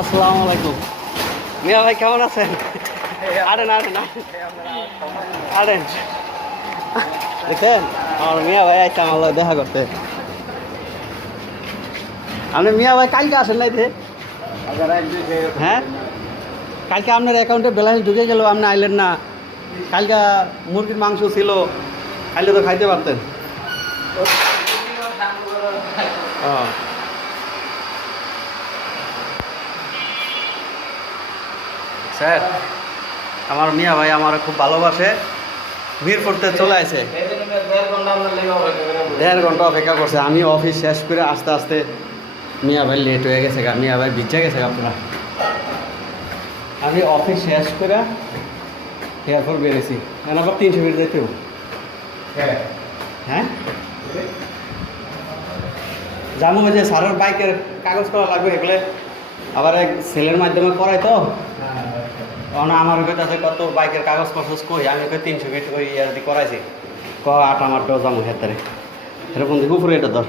আসসালামু আলাইকুম। মিয়া ভাই কেমন আছেন? আরেন আরেন দেখেন আমার মিয়া ভাই আইসা আমার দেখা করতে। আপনি মিয়া ভাই কালকে আসেন নাই? হ্যাঁ, কালকে আপনার অ্যাকাউন্টে ব্যালেন্স ঢুকে গেল, আপনি আইলেন না। কালকে মুরগির মাংস ছিল, খাইলে তো খাইতে পারতেন। স্যার, আমার মিয়া ভাই আমার খুব ভালোবাসে, মিরপুরতে চলে আসে। 1.5 ঘন্টা অপেক্ষা করছে। আমি অফিস শেষ করে আস্তে আস্তে মিয়া ভাই লেট হয়ে গেছে গা, মিয়া ভাই ভিজে গেছে আপনারা। আমি অফিস শেষ করে এয়ারপোর্ট বেরিয়েছি, এখন আবার 300 মিনিট যেতে হবে। হ্যাঁ, জানো যে স্যারের বাইকের কাগজ করা লাগবে, এগুলো আবার এক সেলের মাধ্যমে করাই তো। আমার কাছে কত বাইকের কাগজ পত্র কই, আমি 300 মিনিট ওই ইয়ার দিয়ে করাইছি। 8 আমার যাবো হেতারে এরকম উপরে এটা ধর।